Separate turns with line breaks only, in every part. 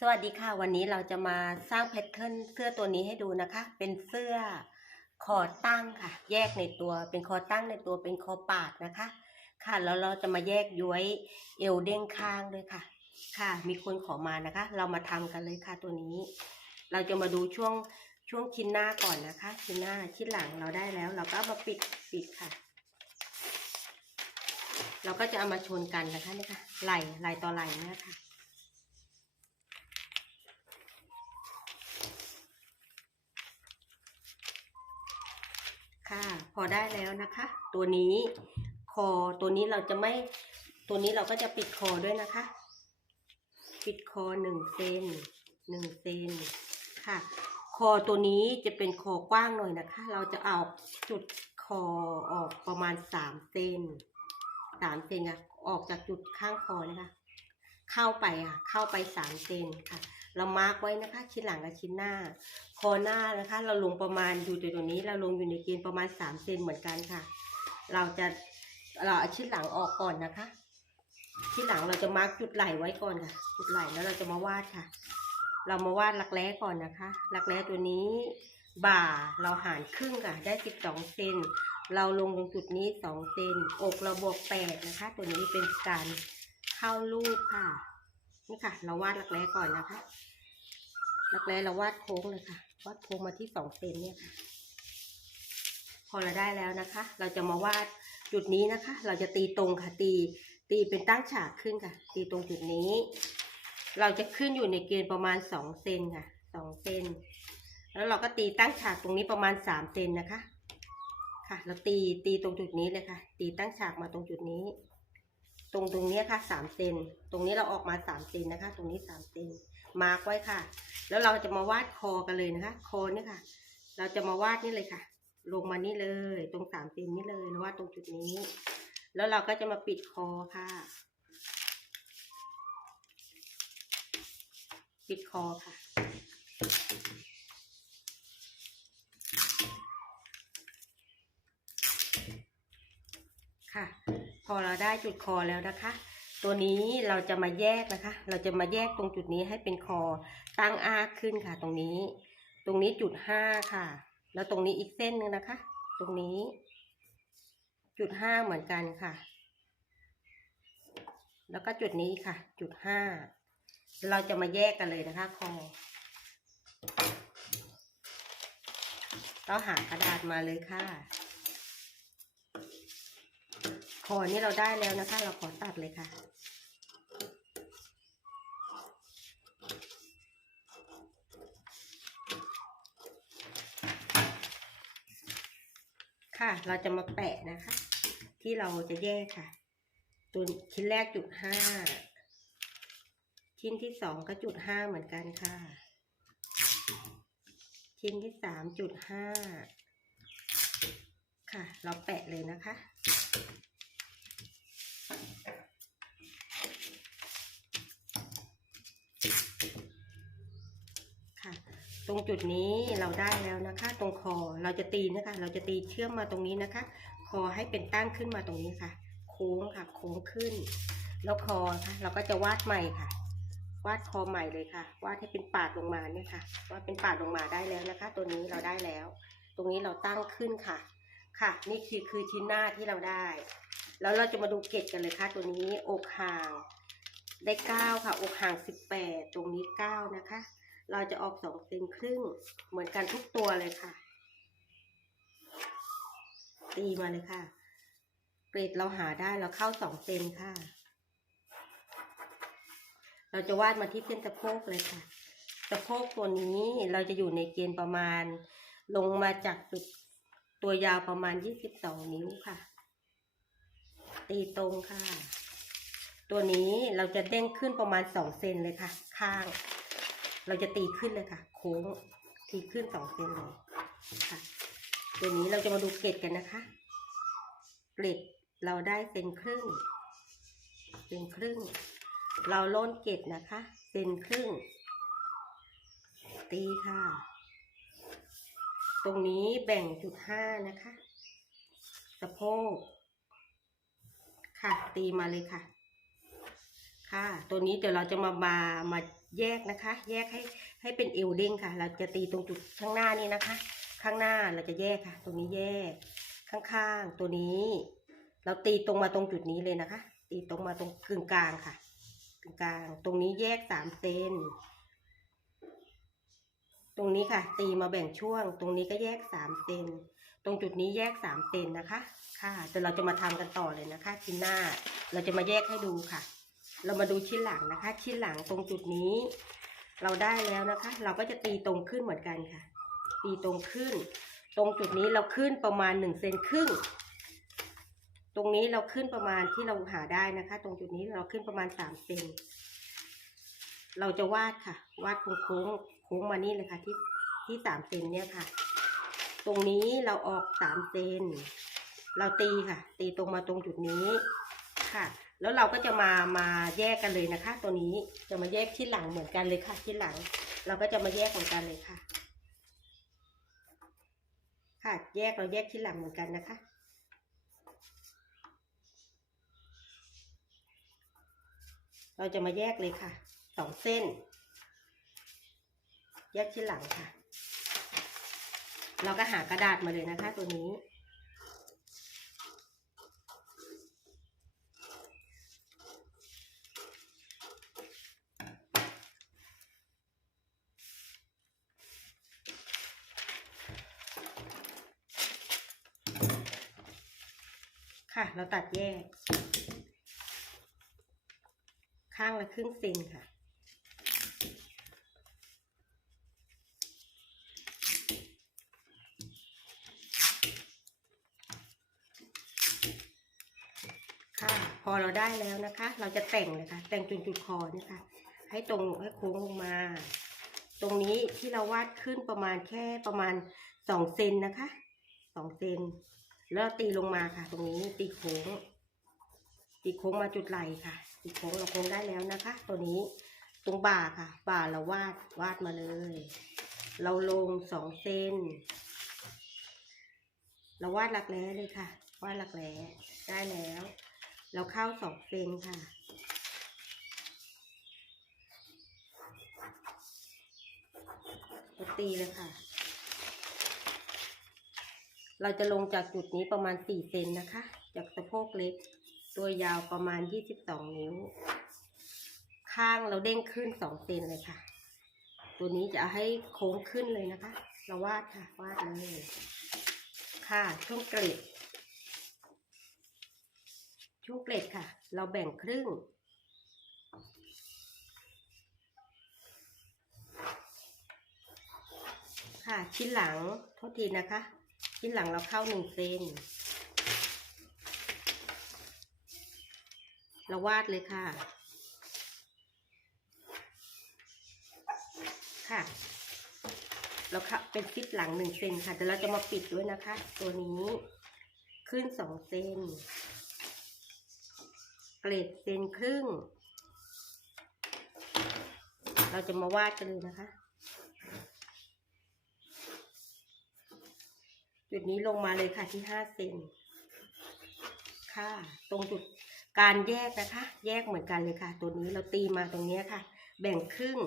สวัสดีค่ะ วันนี้เราจะมาสร้างแพทเทิร์นเสื้อตัวนี้ให้ดูนะคะ เป็นเสื้อคอตั้งค่ะ แยกในตัวเป็นคอตั้งในตัวเป็นคอปาดนะคะ ค่ะแล้วเราจะมาแยกย้วยเอวเด้งข้างด้วยค่ะ ค่ะ มีคนขอมานะคะ เรามาทำกันเลยค่ะตัวนี้ เราจะมาดูช่วงช่วงชิ้นหน้าก่อนนะคะ ชิ้นหน้าชิ้นหลังเราได้แล้ว เราก็มาปิดปิดค่ะ เราก็จะเอามาชนกันนะคะนี่ค่ะไหลไหลต่อไหลเนี่ยค่ะค่ะ พอ ได้แล้วนะคะ ตัวนี้คอตัวนี้เราจะไม่ตัวนี้เราก็จะปิดคอด้วยนะคะ ปิดคอหนึ่งเซนหนึ่งเซนค่ะ คอตัวนี้จะเป็นคอกว้างหน่อยนะคะ เราจะเอาจุดคอออกประมาณสามเซนสามเซนค่ะออกจากจุดข้างคอนะคะ เข้าไปอะเข้าไปสามเซนค่ะ เรามาร์กไว้นะคะ ชิ้นหลังกับชิ้นหน้า คอหน้านะคะ เราลงประมาณอยู่ตรงนี้ เราลงอยู่ในเกณฑ์ประมาณสามเซนเหมือนกันค่ะ เราจะเราเอาชิ้นหลังออกก่อนนะคะ ชิ้นหลังเราจะมาร์กจุดไหลไว้ก่อนค่ะ จุดไหลแล้วเราจะมาวาดค่ะ เรามาวาดรักแร้ก่อนนะคะรักแร้ตัวนี้บ่าเราหารครึ่งค่ะ ได้สิบสองเซนเราลงตรงจุดนี้สองเซนอกเราบวกแปดนะคะ ตัวนี้เป็นการเข้ารูปค่ะ นี่ค่ะ เราวาดรักแร้ก่อนนะคะ รักแร้เราวาดโค้งเลยค่ะ วาดโค้งมาที่สองเซนเนี่ยค่ะ พอเราได้แล้วนะคะ เราจะมาวาดจุดนี้นะคะ เราจะตีตรงค่ะ ตี ตีเป็นตั้งฉากขึ้นค่ะ ตีตรงจุดนี้ เราจะขึ้นอยู่ในเกณฑ์ประมาณสองเซนค่ะสองเซน แล้วเราก็ตีตั้งฉากตรงนี้ประมาณสามเซนนะคะ ค่ะ เราตี ตีตรงจุดนี้เลยค่ะ ตีตั้งฉากมาตรงจุดนี้ ตรงตรงนี้ค่ะสามเซนตรงนี้เราออกมาสามเซนนะคะ ตรงนี้สามเซนมาร์กไว้ค่ะ แล้วเราจะมาวาดคอกันเลยนะคะ คอเนี่ยค่ะ เราจะมาวาดนี่เลยค่ะ ลงมานี่เลย ตรงสามเซนนี่เลยเราวาดตรงจุดนี้ แล้วเราก็จะมาปิดคอค่ะ ปิดคอค่ะค่ะ พอเราได้จุดคอแล้วนะคะ ตัวนี้เราจะมาแยกนะคะ เราจะมาแยกตรงจุดนี้ให้เป็นคอตั้งอาขึ้นค่ะ ตรงนี้ ตรงนี้จุดห้าค่ะ แล้วตรงนี้อีกเส้นหนึ่งนะคะ ตรงนี้ จุดห้าเหมือนกันค่ะ แล้วก็จุดนี้ค่ะ จุดห้าเราจะมาแยกกันเลยนะคะคอเราหากระดาษมาเลยค่ะ คอนี้เราได้แล้วนะคะ เราขอตัดเลยค่ะ ค่ะเราจะมาแปะนะคะ ที่เราจะแยกค่ะ ตัวชิ้นแรกจุดห้าชิ้นที่สองก็จุดห้าเหมือนกันค่ะ ชิ้นที่สามจุดห้าค่ะ เราแปะเลยนะคะ ตรงจุดนี้เราได้แล้วนะคะ ตรงคอเราจะตีนะคะ เราจะตีเชื่อมมาตรงนี้นะคะ คอให้เป็นตั้งขึ้นมาตรงนี้ค่ะ โค้งค่ะ โค้งขึ้น แล้วคอค่ะ เราก็จะวาดใหม่ค่ะ วาดคอใหม่เลยค่ะ วาดให้เป็นปาดลงมาเนี่ยค่ะ วาดเป็นปาดลงมาได้แล้วนะคะ ตัวนี้เราได้แล้ว ตรงนี้เราตั้งขึ้นค่ะ ค่ะ นี่คือคือชิ้นหน้าที่เราได้ แล้วเราจะมาดูเกร็ดกันเลยค่ะ ตัวนี้อกห่าง ได้เก้าค่ะ อกห่างสิบแปดตรงนี้เก้านะคะ เราจะออกสองเซนครึ่ง เหมือนกันทุกตัวเลยค่ะ ตีมาเลยค่ะ เกรดเราหาได้เราเข้าสองเซนค่ะ เราจะวาดมาที่เส้นสะโพกเลยค่ะ สะโพกตัวนี้เราจะอยู่ในเกณฑ์ประมาณ ลงมาจากจุดตัวยาวประมาณยี่สิบสองนิ้วค่ะ ตีตรงค่ะ ตัวนี้เราจะเด้งขึ้นประมาณสองเซนเลยค่ะ ข้าง เราจะตีขึ้นเลยค่ะ โค้งตีขึ้นสองเซนเลยค่ะตัวนี้เราจะมาดูเกร็ดกันนะคะเกร็ดเราได้เซนครึ่งเซนครึ่ง เราโล้นเกร็ดนะคะเซนครึ่ง ตีค่ะ ตรงนี้แบ่งจุดห้านะคะสะโพกค่ะ ตีมาเลยค่ะ ค่ะ ตัวนี้เดี๋ยวเราจะมาบามา แยกนะคะ แยกให้ให้เป็นเอวเด้งค่ะ เราจะตีตรงจุดข้างหน้านี้นะคะ ข้างหน้าเราจะแยกค่ะ ตรงนี้แยก ข้างๆตัวนี้ เราตีตรงมาตรงจุดนี้เลยนะคะ ตีตรงมาตรงกึ่งกลางค่ะกึ่งกลาง ตรงนี้แยกสามเซนตรงนี้ค่ะ ตีมาแบ่งช่วง ตรงนี้ก็แยกสามเซนตรงจุดนี้แยกสามเซนนะคะ ค่ะแต่เราจะมาทำกันต่อเลยนะคะชิ้นหน้า เราจะมาแยกให้ดูค่ะ เรามาดูชิ้นหลังนะคะ ชิ้นหลังตรงจุดนี้ เราได้แล้วนะคะ เราก็จะตีตรงขึ้นเหมือนกันค่ะ ตีตรงขึ้น ตรงจุดนี้เราขึ้นประมาณหนึ่งเซนครึ่ง ตรงนี้เราขึ้นประมาณที่เราหาได้นะคะ ตรงจุดนี้เราขึ้นประมาณสามเซนเราจะวาดค่ะ วาดโค้งโค้งมานี่เลยค่ะ ที่ที่สามเซนเนี่ยค่ะ ตรงนี้เราออกสามเซนเราตีค่ะ ตีตรงมาตรงจุดนี้ค่ะ แล้วเราก็จะมามาแยกกันเลยนะคะ ตัวนี้จะมาแยกที่หลังเหมือนกันเลยค่ะที่หลัง เราก็จะมาแยกเหมือนกันเลยค่ะ ค่ะแยกเราแยกที่หลังเหมือนกันนะคะเราจะมาแยกเลยค่ะสองเส้น แยกที่หลังค่ะ เราก็หากระดาษมาเลยนะคะ ตัวนี้ ค่ะ เราตัดแยก ข้างละครึ่งเซนค่ะ ค่ะ พอเราได้แล้วนะคะ เราจะแต่งเลยค่ะแต่งจุดจุดคอเนี่ยค่ะ ให้ตรงให้โค้งลงมา ตรงนี้ที่เราวาดขึ้นประมาณแค่ประมาณสองเซนนะคะสองเซน แล้วตีลงมาค่ะ ตรงนี้ตีโค้ง ตีโค้งมาจุดไหล่ค่ะ ตีโค้งเราโค้งได้แล้วนะคะ ตัวนี้ตรงบ่าค่ะ บ่าเราวาดวาดมาเลย เราลงสองเซนเราวาดหลักแร้เลยค่ะ วาดหลักแร้ได้แล้ว เราเข้าสองเซนค่ะเราตีเลยค่ะ เราจะลงจากจุดนี้ประมาณสี่เซนนะคะ จากสะโพกเล็ก ตัวยาวประมาณยี่สิบสองนิ้ว ข้างเราเด้งขึ้นสองเซนเลยค่ะ ตัวนี้จะให้โค้งขึ้นเลยนะคะ เราวาดค่ะ วาดเลย ค่ะ ช่วงเกล็ด ช่วงเกล็ดค่ะ เราแบ่งครึ่ง ค่ะ ชิ้นหลัง โทษทีนะคะ ชิ้นหลังเราเข้าหนึ่งเซนเราวาดเลยค่ะ ค่ะ เราค่ะเป็นฟิตหลังหนึ่งเซนค่ะแต่เราจะมาปิดด้วยนะคะ ตัวนี้ขึ้นสองเซน เกรดเซนครึ่ง เราจะมาวาดกันเลยนะคะ จุดนี้ลงมาเลยค่ะที่ห้าเซนค่ะ ตรงจุดการแยกนะคะ แยกเหมือนกันเลยค่ะ ตัวนี้เราตีมาตรงนี้ค่ะ แบ่งครึ่ง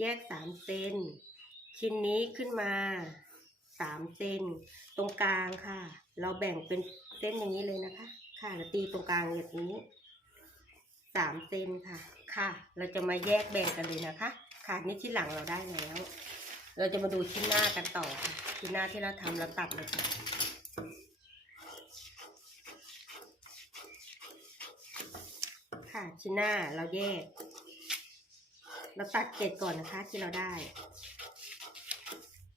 แยกสามเซนชิ้นนี้ขึ้นมาสามเซนตรงกลางค่ะ เราแบ่งเป็นเส้นอย่างนี้เลยนะคะ ค่ะเราตีตรงกลางอย่างนี้สามเซนค่ะ ค่ะ เราจะมาแยกแบ่งกันเลยนะคะ ค่ะนี่ที่หลังเราได้แล้ว เราจะมาดูชิ้นหน้ากันต่อค่ะชิ้นหน้าที่เราทำเราตัดเลยค่ะค่ะชิ้นหน้าเราแยก เราตัดเกล็ดก่อนนะคะที่เราได้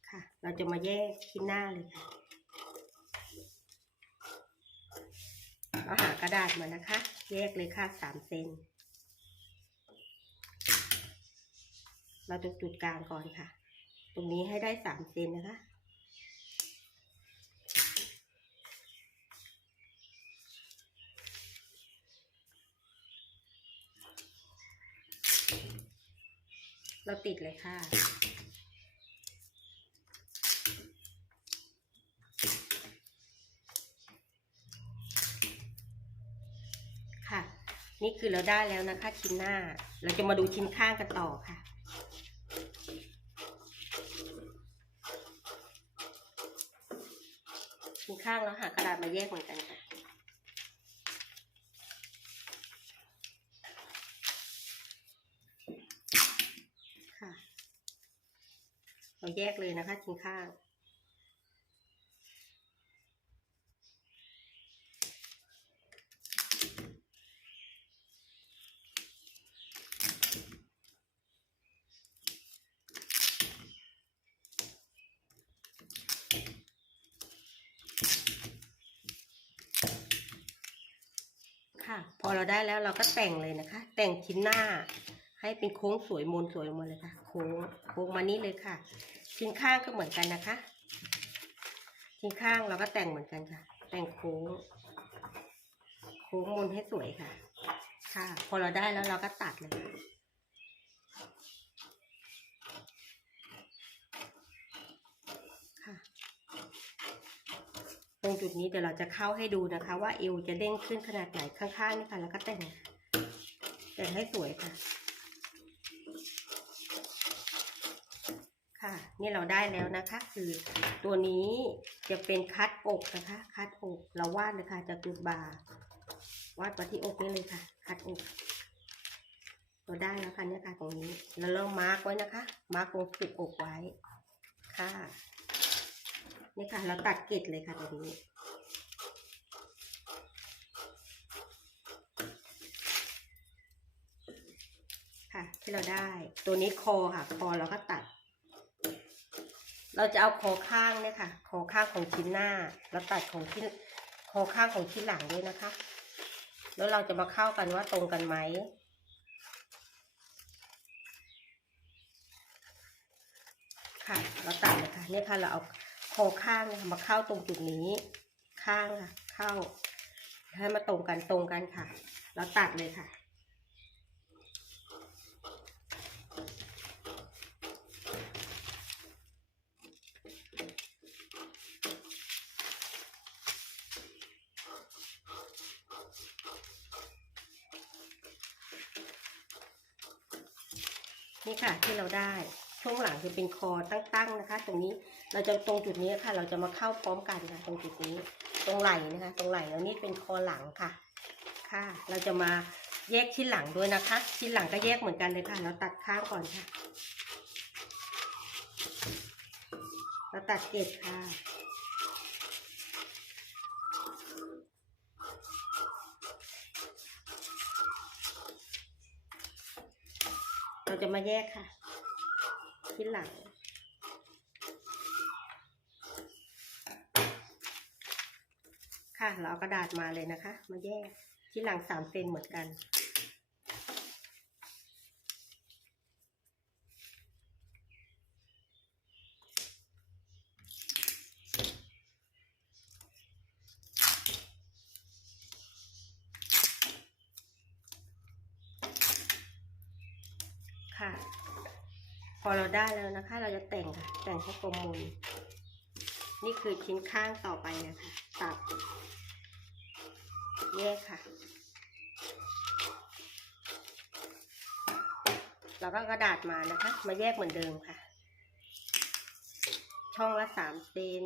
ค่ะ เราจะมาแยกชิ้นหน้าเลยค่ะเราหากระดาษมานะคะ แยกเลยค่ะสามเซนเราจะจุดกลางก่อนค่ะ ตรงนี้ให้ได้สามเซนนะคะ เราติดเลยค่ะค่ะ นี่คือเราได้แล้วนะคะ ชิ้นหน้า เราจะมาดูชิ้นข้างกันต่อค่ะ ข้างแล้วหากระดาษมาแยกเหมือนกันค่ะค่ะเราแยกเลยนะคะกินข้าง ค่ะ พอ เราก็แต่งเลยนะคะ แต่งชิ้นหน้า ให้เป็นโค้งสวยมนสวยมาเลยค่ะ โค้งโค้งมานี้เลยค่ะ ชิ้นข้างก็เหมือนกันนะคะ ชิ้นข้างเราก็แต่งเหมือนกันค่ะ แต่งโค้ง โค้งมนให้สวยค่ะ ค่ะ พอเราได้แล้วเราก็ตัดเลยค่ะ ตรงจุดนี้เดี๋ยวเราจะเข้าให้ดูนะคะ ว่าเอวจะเด้งขึ้นขนาดไหนข้างๆนี่ค่ะ แล้วก็แต่ง แต่งให้สวยค่ะ ค่ะ นี่เราได้แล้วนะคะ คือตัวนี้จะเป็นคัดอกนะคะ คัดอกเราวาดเลยค่ะจากจุดบ่าวาดมาที่อกนี่เลยค่ะ คัดอกเราได้แล้วค่ะเนี่ยค่ะตรงนี้แล้วเรามาร์กไว้นะคะ มาร์กตรงจุดอกไว้ค่ะ นี่ค่ะ เราตัดเกล็ดเลยค่ะตรงนี้ค่ะที่เราได้ตัวนี้คอค่ะคอเราก็ตัด เราจะเอาคอข้างเนี่ยค่ะคอข้างของชิ้นหน้าแล้วตัดของชิ้นคอข้างของชิ้นหลังด้วยนะคะ แล้วเราจะมาเข้ากันว่าตรงกันไหมค่ะ เราตัดเลยค่ะเนี่ยค่ะเราเอา คอข้างเนี่ยค่ะมาเข้าตรงจุดนี้ ข้างค่ะ เข้า ให้มาตรงกันตรงกันค่ะเราตัดเลยค่ะนี่ค่ะที่เราได้ ช่วงหลังคือเป็นคอตั้งๆนะคะ ตรงนี้เราจะตรงจุดนี้ค่ะ เราจะมาเข้าพร้อมกันค่ะ ตรงจุดนี้ ตรงไหล่นะคะ ตรงไหล่แล้วนี่เป็นคอหลังค่ะ ค่ะ เราจะมาแยกชิ้นหลังด้วยนะคะ ชิ้นหลังก็แยกเหมือนกันเลยค่ะ เราตัดข้างก่อนค่ะ เราตัดเกล็ดค่ะเราจะมาแยกค่ะ ที่หลัง ค่ะเราเอากระดาษมาเลยนะคะ มาแยกที่หลังสามเซนเหมือนกัน ค่ะ พอ เราได้แล้วนะคะ เราจะแต่งค่ะ แต่งให้กลมมุนนี่คือชิ้นข้างต่อไปนะคะ ตัด แยกค่ะ เราก็กระดาษมานะคะ มาแยกเหมือนเดิมค่ะ ช่องละสามเซน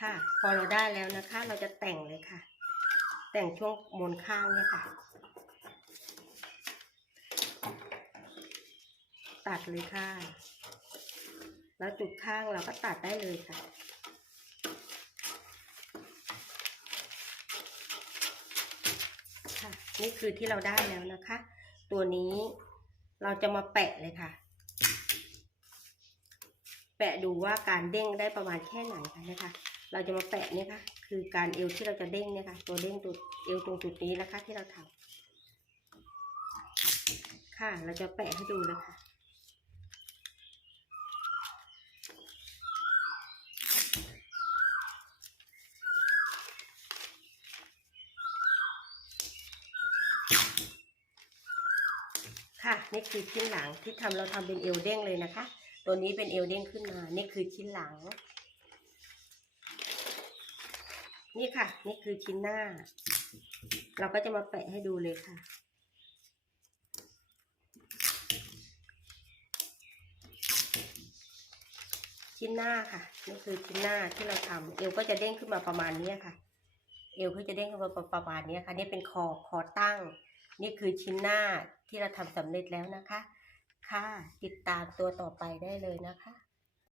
ค่ะ พอเราได้แล้วนะคะ เราจะแต่งเลยค่ะ แต่งช่วงมนข้างเนี่ยค่ะ ตัดเลยค่ะ แล้วจุดข้างเราก็ตัดได้เลยค่ะค่ะ นี่คือที่เราได้แล้วนะคะ ตัวนี้เราจะมาแปะเลยค่ะ แปะดูว่าการเด้งได้ประมาณแค่ไหนคะนะคะ เราจะมาแปะเนี่ยค่ะ คือการเอวที่เราจะเด้งเนี่ยค่ะ ตัวเด้งตัวเอวตรงจุดนี้นะคะ ที่เราทำค่ะ เราจะแปะให้ดูเลยค่ะค่ะนี่คือชิ้นหลังที่ทำเราทำเป็นเอวเด้งเลยนะคะ ตัวนี้เป็นเอวเด้งขึ้นมา นี่คือชิ้นหลัง นี่ค่ะ นี่คือชิ้นหน้า เราก็จะมาแปะให้ดูเลยค่ะ ชิ้นหน้าค่ะ นี่คือชิ้นหน้าที่เราทำเอวก็จะเด้งขึ้นมาประมาณเนี้ค่ะ เอวก็จะเด้งขึ้นมาประมาณนี้ค่ะ นี่เป็นคอคอตั้ง นี่คือชิ้นหน้าที่เราทำสำเร็จแล้วนะคะ ค่ะ ติดตามตัวต่อไปได้เลยนะคะ